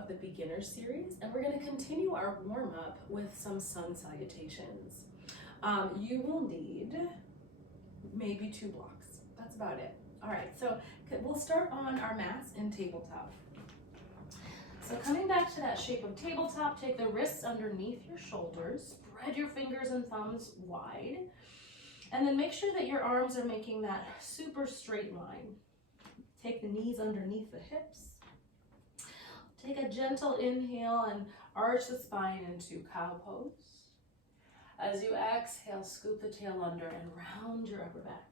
of the beginner series, and we're going to continue our warm-up with some sun salutations. You will need maybe 2 blocks. That's about it. All right, so we'll start on our mats in tabletop. So coming back to that shape of tabletop, take the wrists underneath your shoulders, spread your fingers and thumbs wide, and then make sure that your arms are making that super straight line. Take the knees underneath the hips. Take a gentle inhale and arch the spine into cow pose. As you exhale, scoop the tail under and round your upper back.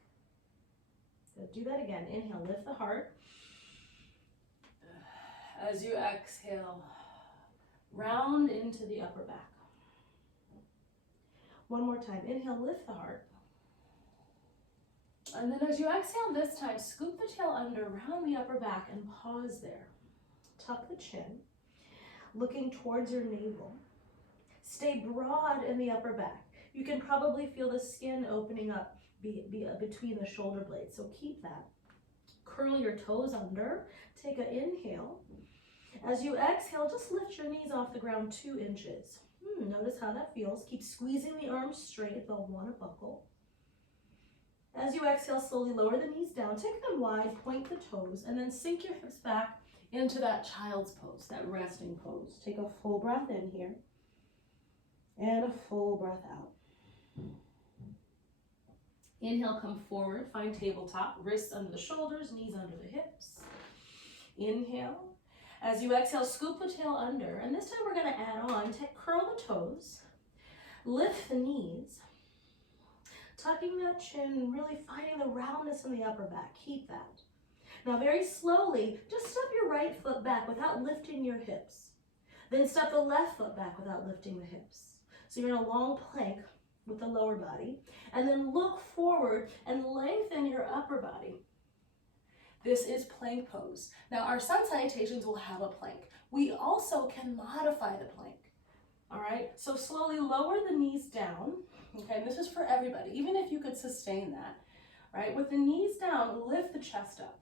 Good. Do that again. Inhale, lift the heart. As you exhale, round into the upper back. One more time. Inhale, lift the heart. And then as you exhale this time, scoop the tail under, round the upper back, and pause there. Tuck the chin, looking towards your navel. Stay broad in the upper back. You can probably feel the skin opening up between the shoulder blades, so keep that. Curl your toes under. Take an inhale. As you exhale, just lift your knees off the ground 2 inches. Notice how that feels. Keep squeezing the arms straight. They'll want to buckle. As you exhale, slowly lower the knees down. Take them wide, point the toes, and then sink your hips back into that child's pose, that resting pose. Take a full breath in here and a full breath out. Inhale, come forward, find tabletop, wrists under the shoulders, knees under the hips. Inhale. As you exhale, scoop the tail under, and this time we're going to add on, curl the toes, lift the knees, tucking that chin, really finding the roundness in the upper back. Keep that. Now very slowly, just step your right foot back without lifting your hips. Then step the left foot back without lifting the hips. So you're in a long plank with the lower body. And then look forward and lengthen your upper body. This is plank pose. Now our sun salutations will have a plank. We also can modify the plank. All right, so slowly lower the knees down. Okay, and this is for everybody, even if you could sustain that. Right, with the knees down, lift the chest up.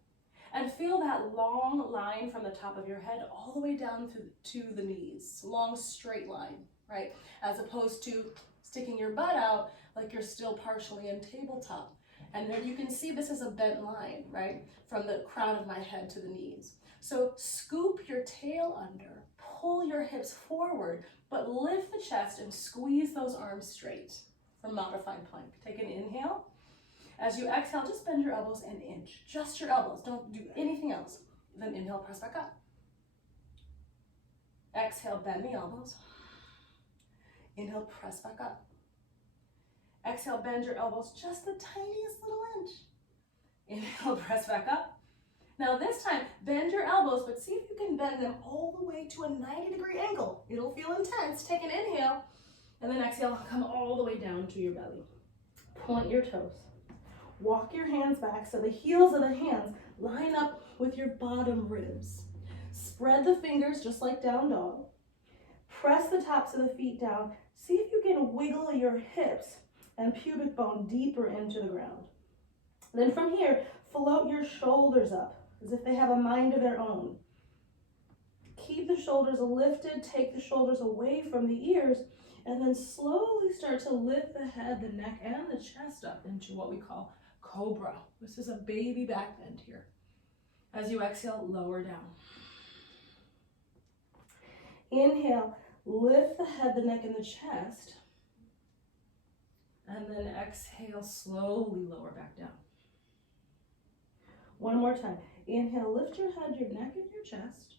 And feel that long line from the top of your head all the way down to the knees. Long straight line, right? As opposed to sticking your butt out like you're still partially in tabletop. And then you can see this is a bent line, right? From the crown of my head to the knees. So scoop your tail under, pull your hips forward, but lift the chest and squeeze those arms straight for modified plank. Take an inhale. As you exhale, just bend your elbows an inch. Just your elbows. Don't do anything else. Then inhale, press back up. Exhale, bend the elbows. Inhale, press back up. Exhale, bend your elbows just the tiniest little inch. Inhale, press back up. Now this time, bend your elbows, but see if you can bend them all the way to a 90-degree angle. It'll feel intense. Take an inhale, and then exhale, come all the way down to your belly. Point your toes. Walk your hands back so the heels of the hands line up with your bottom ribs. Spread the fingers just like down dog. Press the tops of the feet down. See if you can wiggle your hips and pubic bone deeper into the ground. Then from here, float your shoulders up as if they have a mind of their own. Keep the shoulders lifted, take the shoulders away from the ears, and then slowly start to lift the head, the neck, and the chest up into what we call Cobra. This is a baby back bend here. As you exhale, lower down. Inhale, lift the head, the neck, and the chest. And then exhale, slowly lower back down. One more time. Inhale, lift your head, your neck, and your chest.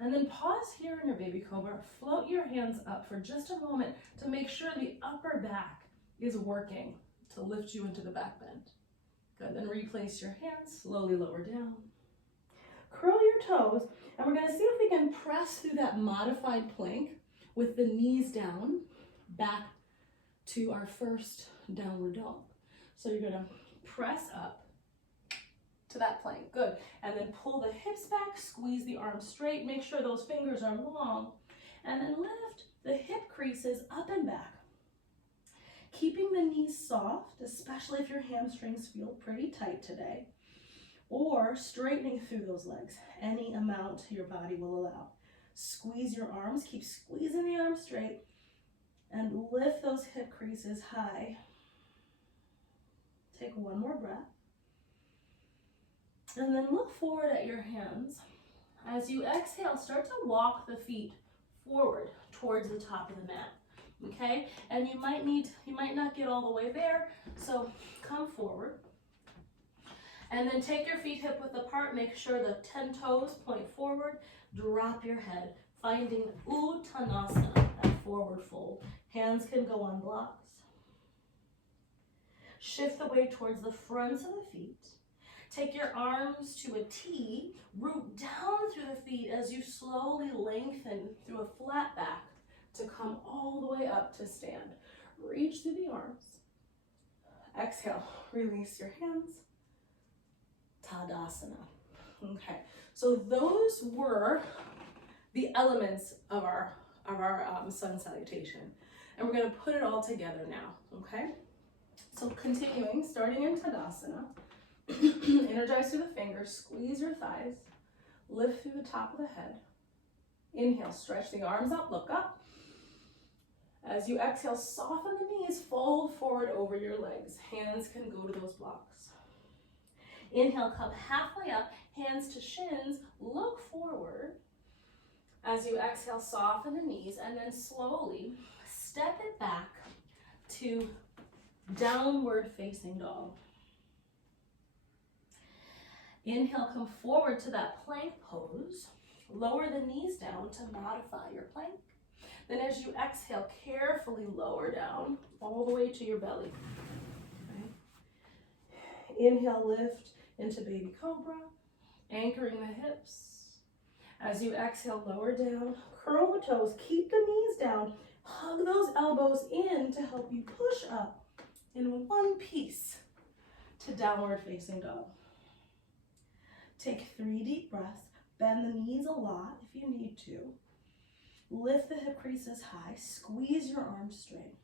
And then pause here in your baby cobra. Float your hands up for just a moment to make sure the upper back is working to lift you into the back bend. Good, then replace your hands, slowly lower down. Curl your toes, and we're gonna see if we can press through that modified plank with the knees down, back to our first downward dog. So you're gonna press up to that plank, good. And then pull the hips back, squeeze the arms straight, make sure those fingers are long, and then lift the hip creases up and back. Keeping the knees soft, especially if your hamstrings feel pretty tight today, or straightening through those legs, any amount your body will allow. Squeeze your arms, keep squeezing the arms straight, and lift those hip creases high. Take one more breath. And then look forward at your hands. As you exhale, start to walk the feet forward towards the top of the mat. Okay? And you might not get all the way there, so come forward. And then take your feet hip width apart. Make sure the 10 toes point forward. Drop your head, finding Uttanasana, that forward fold. Hands can go on blocks. Shift the weight towards the fronts of the feet. Take your arms to a T. Root down through the feet as you slowly lengthen through a flat back to come all the way up to stand. Reach through the arms. Exhale, release your hands. Tadasana. Okay, so those were the elements of our sun salutation, and we're going to put it all together now. Okay, so continuing, starting in Tadasana, energize through the fingers, squeeze your thighs, lift through the top of the head. Inhale, stretch the arms up, look up. As you exhale, soften the knees, fold forward over your legs. Hands can go to those blocks. Inhale, come halfway up, hands to shins, look forward. As you exhale, soften the knees, and then slowly step it back to downward facing dog. Inhale, come forward to that plank pose. Lower the knees down to modify your plank. Then as you exhale, carefully lower down all the way to your belly. Okay. Inhale, lift into baby cobra, anchoring the hips. As you exhale, lower down, curl the toes, keep the knees down, hug those elbows in to help you push up in one piece to downward facing dog. Take 3 deep breaths, bend the knees a lot if you need to. Lift the hip creases high, squeeze your arms straight.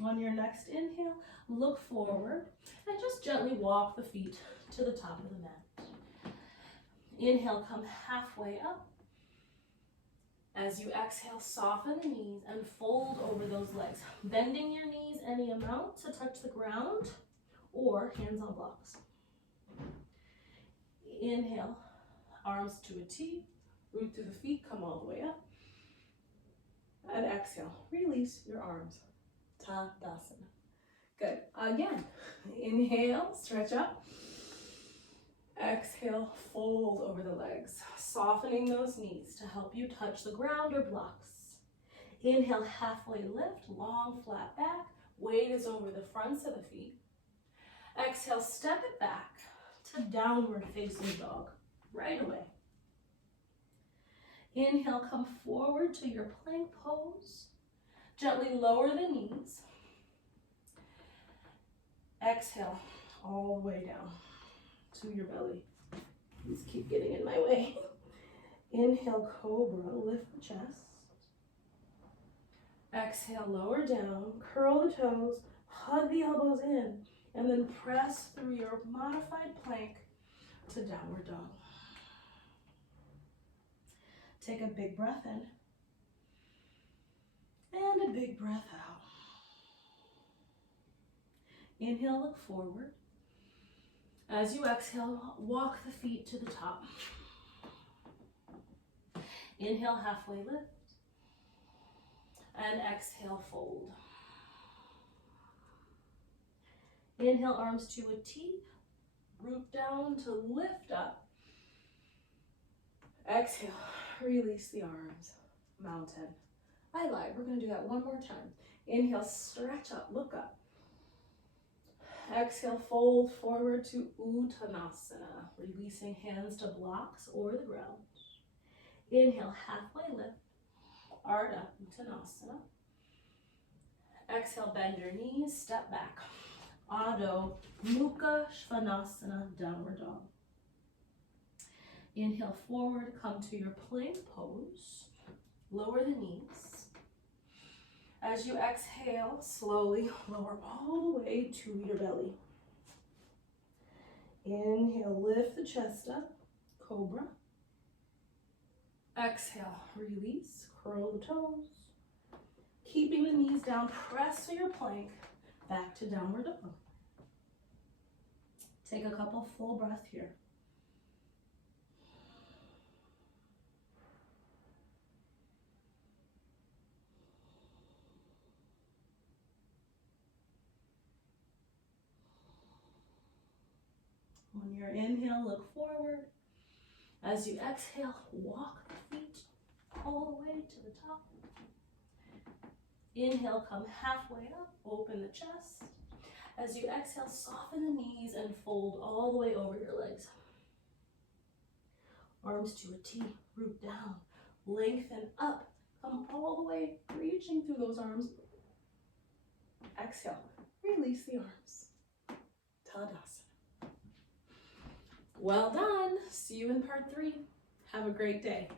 On your next inhale, look forward and just gently walk the feet to the top of the mat. Inhale, come halfway up. As you exhale, soften the knees and fold over those legs, bending your knees any amount to touch the ground or hands on blocks. Inhale, arms to a T, root through the feet, come all the way up. And exhale, release your arms. Tadasana. Good. Again, inhale, stretch up. Exhale, fold over the legs, softening those knees to help you touch the ground or blocks. Inhale, halfway lift, long flat back. Weight is over the fronts of the feet. Exhale, step it back to downward facing dog right away. Inhale, come forward to your plank pose. Gently lower the knees. Exhale, all the way down to your belly. These keep getting in my way. Inhale, cobra, lift the chest. Exhale, lower down, curl the toes, hug the elbows in, and then press through your modified plank to downward dog. Take a big breath in and a big breath out. Inhale, look forward. As you exhale, walk the feet to the top. Inhale, halfway lift. And exhale, fold. Inhale, arms to a T. Root down to lift up. Exhale, release the arms. Mountain. I lied. We're going to do that one more time. Inhale, stretch up, look up. Exhale, fold forward to Uttanasana, releasing hands to blocks or the ground. Inhale, halfway lift, Ardha Uttanasana. Exhale, bend your knees, step back. Adho Mukha Svanasana, downward dog. Inhale, forward, come to your plank pose. Lower the knees. As you exhale, slowly lower all the way to your belly. Inhale, lift the chest up, Cobra. Exhale, release, curl the toes. Keeping the knees down, press to your plank, back to downward dog. Take a couple full breaths here. On your inhale, look forward. As you exhale, walk the feet all the way to the top. Inhale, come halfway up, open the chest. As you exhale, soften the knees and fold all the way over your legs. Arms to a T, root down, lengthen up, come all the way, reaching through those arms. Exhale, release the arms. Tadasana. Well done. See you in part 3. Have a great day.